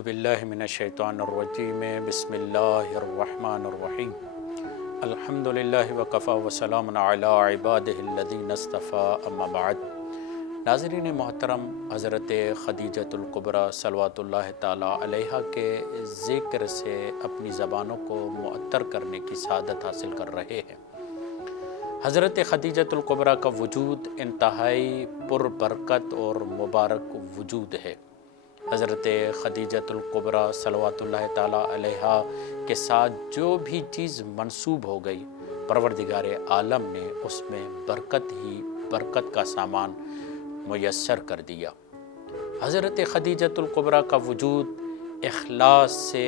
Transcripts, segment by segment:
اعوذ باللہ من الشیطان الرجیم بسم اللہ الرحمن الرحیم الحمدللہ وکفی وسلام علی عبادہ الذین اصطفی اما بعد۔ ناظرین محترم، حضرت خدیجۃ الکبریٰ صلوات اللہ تعالی علیہا کے ذکر سے اپنی زبانوں کو معطر کرنے کی سعادت حاصل کر رہے ہیں۔ حضرت خدیجۃ الکبریٰ کا وجود انتہائی پر برکت اور مبارک وجود ہے۔ حضرت خدیجۃ الکبریٰ صلوات اللہ تعالی علیہا کے ساتھ جو بھی چیز منسوب ہو گئی، پروردگار عالم نے اس میں برکت ہی برکت کا سامان میسر کر دیا۔ حضرت خدیجۃ الکبریٰ کا وجود اخلاص سے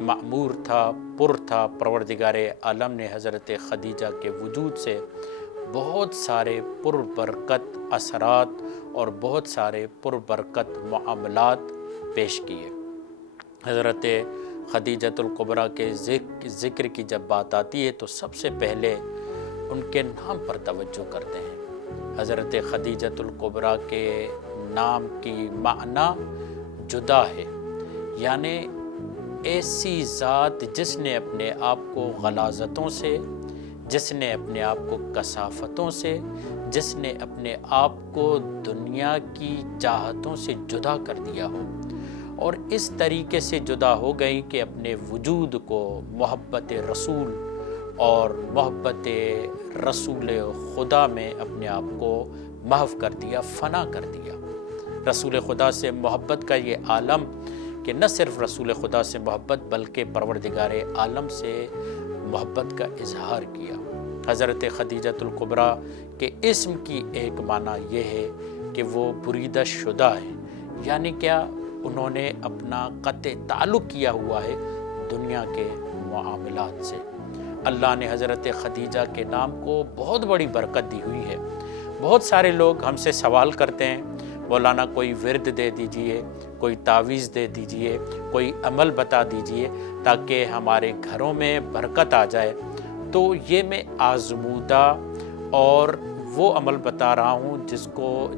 معمور تھا، پر تھا۔ پروردگار عالم نے حضرت خدیجہ کے وجود سے بہت سارے پر برکت اثرات اور بہت سارے پر برکت معاملات پیش کیے۔ حضرت خدیجۃ الکبریٰ کے ذکر کی جب بات آتی ہے تو سب سے پہلے ان کے نام پر توجہ کرتے ہیں۔ حضرت خدیجۃ الکبریٰ کے نام کی معنی جدا ہے، یعنی ایسی ذات جس نے اپنے آپ کو غلاظتوں سے، جس نے اپنے آپ کو کثافتوں سے، جس نے اپنے آپ کو دنیا کی چاہتوں سے جدا کر دیا ہو، اور اس طریقے سے جدا ہو گئی کہ اپنے وجود کو محبت رسول اور محبت رسول خدا میں اپنے آپ کو محو کر دیا، فنا کر دیا۔ رسول خدا سے محبت کا یہ عالم کہ نہ صرف رسول خدا سے محبت بلکہ پروردگار عالم سے محبت کا اظہار کیا۔ حضرت خدیجۃ الکبریٰ کے اسم کی ایک معنی یہ ہے کہ وہ بریدہ شدہ ہے، یعنی کیا انہوں نے اپنا قطع تعلق کیا ہوا ہے دنیا کے معاملات سے۔ اللہ نے حضرت خدیجہ کے نام کو بہت بڑی برکت دی ہوئی ہے۔ بہت سارے لوگ ہم سے سوال کرتے ہیں، مولانا کوئی ورد دے دیجئے، کوئی تعویذ دے دیجئے، کوئی عمل بتا دیجئے تاکہ ہمارے گھروں میں برکت آ جائے۔ تو یہ میں آزمودہ اور وہ عمل بتا رہا ہوں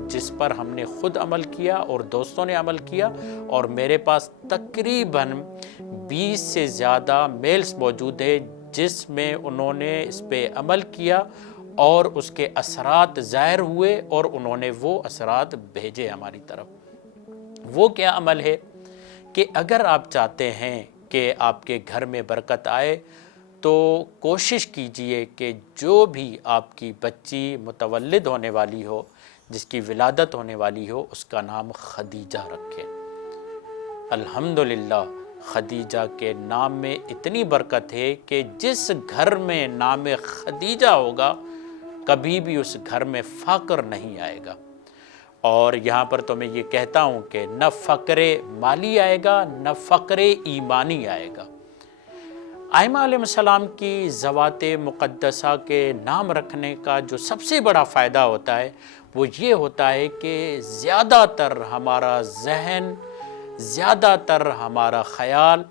جس پر ہم نے خود عمل کیا اور دوستوں نے عمل کیا، اور میرے پاس تقریباً 20 سے زیادہ میلز موجود ہیں جس میں انہوں نے اس پہ عمل کیا اور اس کے اثرات ظاہر ہوئے اور انہوں نے وہ اثرات بھیجے ہماری طرف۔ وہ کیا عمل ہے کہ اگر آپ چاہتے ہیں کہ آپ کے گھر میں برکت آئے تو کوشش کیجئے کہ جو بھی آپ کی بچی متولد ہونے والی ہو، جس کی ولادت ہونے والی ہو، اس کا نام خدیجہ رکھیں۔ الحمدللہ خدیجہ کے نام میں اتنی برکت ہے کہ جس گھر میں نام خدیجہ ہوگا کبھی بھی اس گھر میں فقر نہیں آئے گا۔ اور یہاں پر تو میں یہ کہتا ہوں کہ نہ فقر مالی آئے گا، نہ فقر ایمانی آئے گا۔ ائمہ علیہ السلام کی ذوات مقدسہ کے نام رکھنے کا جو سب سے بڑا فائدہ ہوتا ہے وہ یہ ہوتا ہے کہ زیادہ تر ہمارا ذہن، زیادہ تر ہمارا خیال،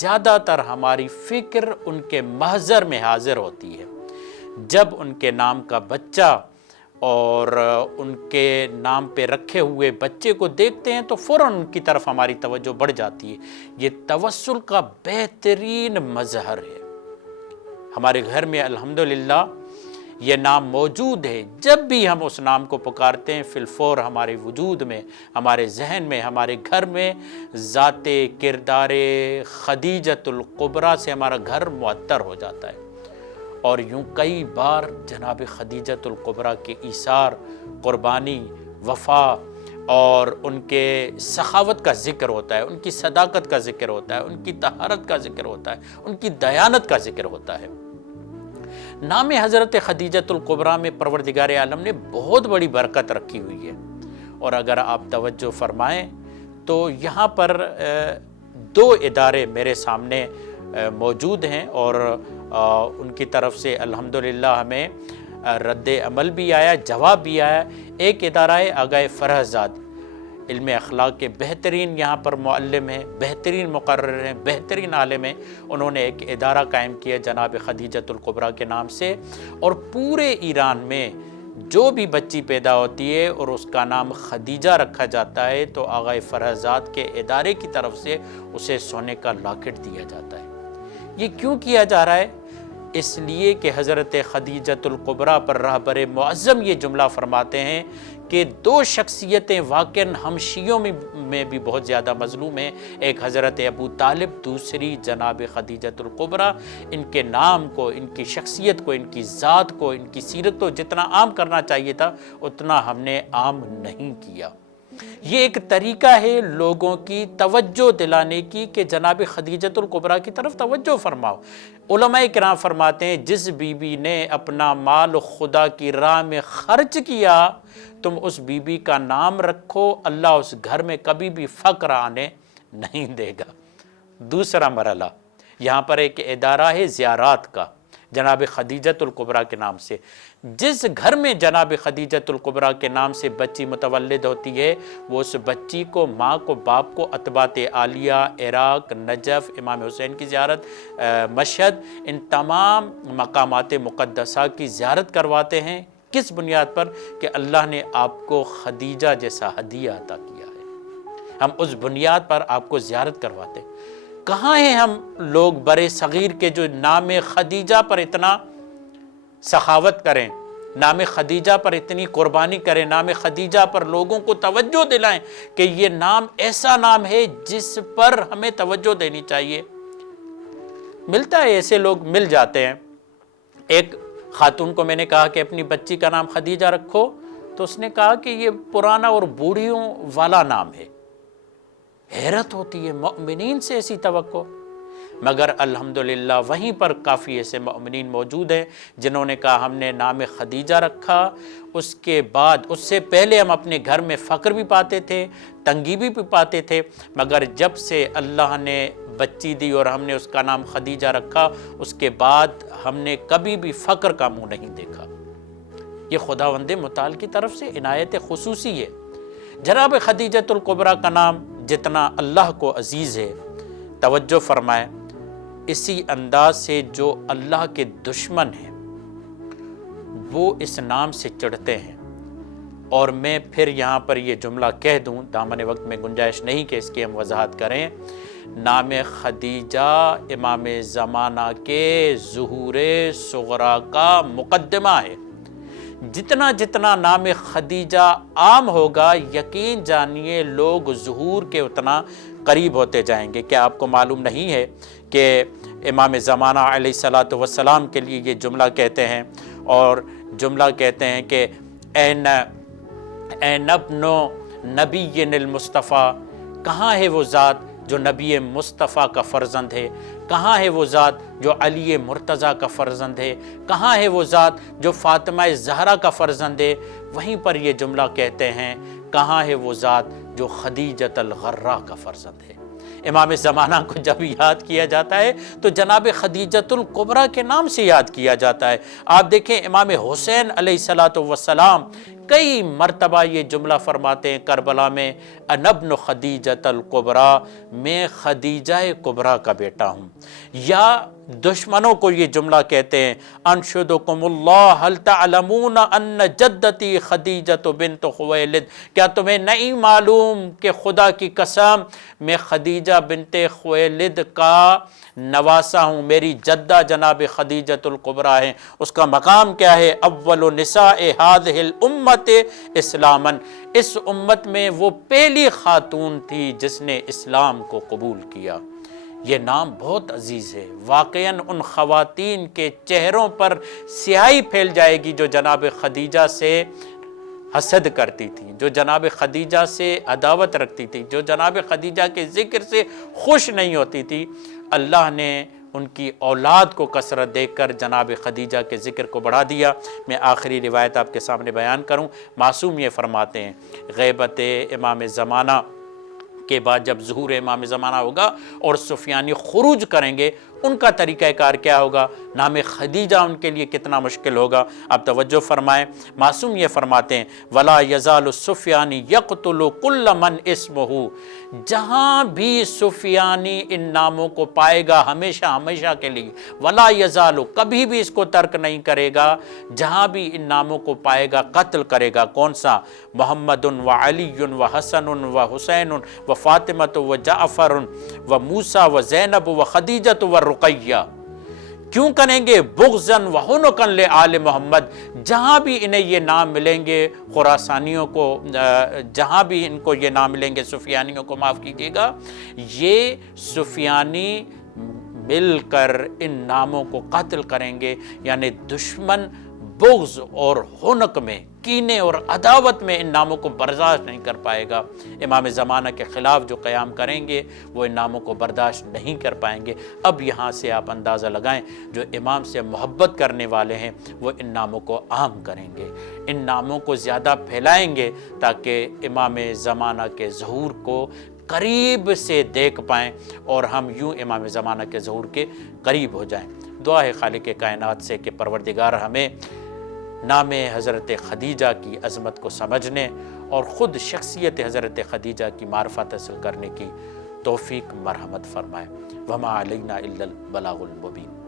زیادہ تر ہماری فکر ان کے محضر میں حاضر ہوتی ہے۔ جب ان کے نام کا بچہ اور ان کے نام پہ رکھے ہوئے بچے کو دیکھتے ہیں تو فوراً ان کی طرف ہماری توجہ بڑھ جاتی ہے۔ یہ توسل کا بہترین مظہر ہے۔ ہمارے گھر میں الحمدللہ یہ نام موجود ہے۔ جب بھی ہم اس نام کو پکارتے ہیں فی الفور ہمارے وجود میں، ہمارے ذہن میں، ہمارے گھر میں ذات کردار خدیجۃ الکبریٰ سے ہمارا گھر معطر ہو جاتا ہے۔ اور یوں کئی بار جناب خدیجۃ الکبریٰ کے ایثار، قربانی، وفا اور ان کے سخاوت کا ذکر ہوتا ہے، ان کی صداقت کا ذکر ہوتا ہے، ان کی طہارت کا ذکر ہوتا ہے، ان کی دیانت کا ذکر ہوتا ہے۔ نام حضرت خدیجۃ الکبریٰ میں پروردگار عالم نے بہت بڑی برکت رکھی ہوئی ہے۔ اور اگر آپ توجہ فرمائیں تو یہاں پر 2 ادارے میرے سامنے موجود ہیں اور ان کی طرف سے الحمدللہ ہمیں رد عمل بھی آیا، جواب بھی آیا۔ ایک ادارہ ہے آگاہ فرحزاد، علم اخلاق کے بہترین یہاں پر معلم ہیں، بہترین مقرر ہیں، بہترین عالم ہیں۔ انہوں نے ایک ادارہ قائم کیا جناب خدیجۃ الکبریٰ کے نام سے، اور پورے ایران میں جو بھی بچی پیدا ہوتی ہے اور اس کا نام خدیجہ رکھا جاتا ہے تو آغا فرحزاد کے ادارے کی طرف سے اسے سونے کا لاکٹ دیا جاتا ہے۔ یہ کیوں کیا جا رہا ہے؟ اس لیے کہ حضرت خدیجۃ الکبریٰ پر رہبر معظم یہ جملہ فرماتے ہیں کہ دو شخصیتیں واقعاً ہم شیعوں میں بھی بہت زیادہ مظلوم ہیں، ایک حضرت ابو طالب، دوسری جناب خدیجۃ الکبریٰ۔ ان کے نام کو، ان کی شخصیت کو، ان کی ذات کو، ان کی سیرت کو جتنا عام کرنا چاہیے تھا اتنا ہم نے عام نہیں کیا۔ یہ ایک طریقہ ہے لوگوں کی توجہ دلانے کی کہ جناب خدیجۃ الکبریٰ کی طرف توجہ فرماؤ۔ علماء کرام فرماتے ہیں جس بی بی نے اپنا مال خدا کی راہ میں خرچ کیا تم اس بی بی کا نام رکھو، اللہ اس گھر میں کبھی بھی فقر آنے نہیں دے گا۔ دوسرا مرحلہ، یہاں پر ایک ادارہ ہے زیارات کا جناب خدیجۃ الکبریٰ کے نام سے۔ جس گھر میں جناب خدیجۃ الکبریٰ کے نام سے بچی متولد ہوتی ہے وہ اس بچی کو، ماں کو، باپ کو اطباط عالیہ، عراق، نجف، امام حسین کی زیارت، مشہد، ان تمام مقامات مقدسہ کی زیارت کرواتے ہیں۔ کس بنیاد پر؟ کہ اللہ نے آپ کو خدیجہ جیسا ہدیہ عطا کیا ہے، ہم اس بنیاد پر آپ کو زیارت کرواتے ہیں۔ کہاں ہیں ہم لوگ برے صغیر کے جو نام خدیجہ پر اتنا سخاوت کریں، نام خدیجہ پر اتنی قربانی کریں، نام خدیجہ پر لوگوں کو توجہ دلائیں کہ یہ نام ایسا نام ہے جس پر ہمیں توجہ دینی چاہیے؟ ملتا ہے، ایسے لوگ مل جاتے ہیں۔ ایک خاتون کو میں نے کہا کہ اپنی بچی کا نام خدیجہ رکھو تو اس نے کہا کہ یہ پرانا اور بوڑھیوں والا نام ہے۔ حیرت ہوتی ہے، مؤمنین سے ایسی توقع، مگر الحمدللہ وہیں پر کافی ایسے مؤمنین موجود ہیں جنہوں نے کہا ہم نے نام خدیجہ رکھا، اس کے بعد، اس سے پہلے ہم اپنے گھر میں فقر بھی پاتے تھے، تنگی بھی پاتے تھے، مگر جب سے اللہ نے بچی دی اور ہم نے اس کا نام خدیجہ رکھا اس کے بعد ہم نے کبھی بھی فقر کا منہ نہیں دیکھا۔ یہ خداوند متعال کی طرف سے عنایت خصوصی ہے۔ جناب خدیجۃ الکبریٰ کا نام جتنا اللہ کو عزیز ہے، توجہ فرمائے، اسی انداز سے جو اللہ کے دشمن ہیں وہ اس نام سے چڑھتے ہیں۔ اور میں پھر یہاں پر یہ جملہ کہہ دوں، دامن وقت میں گنجائش نہیں کہ اس کی ہم وضاحت کریں، نام خدیجہ امام زمانہ کے ظہور صغریٰ کا مقدمہ ہے۔ جتنا جتنا نام خدیجہ عام ہوگا یقین جانیے لوگ ظہور کے اتنا قریب ہوتے جائیں گے۔ کیا آپ کو معلوم نہیں ہے کہ امام زمانہ علیہ الصلاۃ والسلام کے لیے یہ جملہ کہتے ہیں، اور جملہ کہتے ہیں کہ اے ابن نبی المصطفیٰ، کہاں ہے وہ ذات جو نبی مصطفیٰ کا فرزند ہے؟ کہاں ہے وہ ذات جو علی مرتضیٰ کا فرزند ہے؟ کہاں ہے وہ ذات جو فاطمہ زہرا کا فرزند ہے؟ وہیں پر یہ جملہ کہتے ہیں کہاں ہے وہ ذات جو خدیجۃ الغراء کا فرزند ہے؟ امام زمانہ کو جب یاد کیا جاتا ہے تو جناب خدیجۃ الکبریٰ کے نام سے یاد کیا جاتا ہے۔ آپ دیکھیں امام حسین علیہ الصلاۃ والسلام کئی مرتبہ یہ جملہ فرماتے ہیں کربلا میں، انا ابن خدیجۃ الکبریٰ، میں خدیجہ کبریٰ کا بیٹا ہوں۔ یا دشمنوں کو یہ جملہ کہتے ہیں، انشدکم اللہ هل تعلمون ان جدتی خدیجۃ بنت خویلد، کیا تمہیں نہیں معلوم کہ خدا کی قسم میں خدیجہ بنت خویلد کا نواسہ ہوں، میری جدہ جناب خدیجۃ الکبریٰ ہیں۔ اس کا مقام کیا ہے؟ اول نساء هذه الامت اسلاما، اس امت میں وہ پہلی خاتون تھی جس نے اسلام کو قبول کیا۔ یہ نام بہت عزیز ہے، واقعاً ان خواتین کے چہروں پر سیاہی پھیل جائے گی جو جناب خدیجہ سے حسد کرتی تھی، جو جناب خدیجہ سے عداوت رکھتی تھی، جو جناب خدیجہ کے ذکر سے خوش نہیں ہوتی تھی۔ اللہ نے ان کی اولاد کو کثرت دے کر جناب خدیجہ کے ذکر کو بڑھا دیا۔ میں آخری روایت آپ کے سامنے بیان کروں۔ معصوم یہ فرماتے ہیں غیبت امام زمانہ کے بعد جب ظہور امام زمانہ ہوگا اور سفیانی خروج کریں گے، ان کا طریقہ کار کیا ہوگا، نام خدیجہ ان کے لیے کتنا مشکل ہوگا۔ اب توجہ فرمائیں، معصوم یہ فرماتے ہیں وَلَا يَزَالُ السُّفْيَانِ يَقْتُلُ كُلَّ مَنْ اسْمُهُ، جہاں بھی سفیانی ان ناموں کو پائے گا ہمیشہ ہمیشہ کے لیے، وَلَا يَزَالُ کبھی بھی اس کو ترک نہیں کرے گا، جہاں بھی ان ناموں کو پائے گا قتل کرے گا۔ کون سا؟ محمد و علی و حسن و حسین و فاطمۃ و جعفر و موسیٰ و زینب و خدیجۃ و رقیہ۔ کیوں کریں گے؟ بغضاً و حنقاً لآل محمد، جہاں بھی انہیں یہ نام ملیں گے خراسانیوں کو، جہاں بھی ان کو یہ نام ملیں گے سفیانیوں کو، معاف کیجیے گا، یہ سفیانی مل کر ان ناموں کو قتل کریں گے، یعنی دشمن بغض اور حنق میں، کینے اور عداوت میں ان ناموں کو برداشت نہیں کر پائے گا۔ امام زمانہ کے خلاف جو قیام کریں گے وہ ان ناموں کو برداشت نہیں کر پائیں گے۔ اب یہاں سے آپ اندازہ لگائیں، جو امام سے محبت کرنے والے ہیں وہ ان ناموں کو عام کریں گے، ان ناموں کو زیادہ پھیلائیں گے تاکہ امام زمانہ کے ظہور کو قریب سے دیکھ پائیں اور ہم یوں امام زمانہ کے ظہور کے قریب ہو جائیں۔ دعا ہے خالق کائنات سے کہ پروردگار ہمیں نام حضرت خدیجہ کی عظمت کو سمجھنے اور خود شخصیت حضرت خدیجہ کی معرفت حاصل کرنے کی توفیق مرحمت فرمائے۔ وما علینا الا البلاغ المبین۔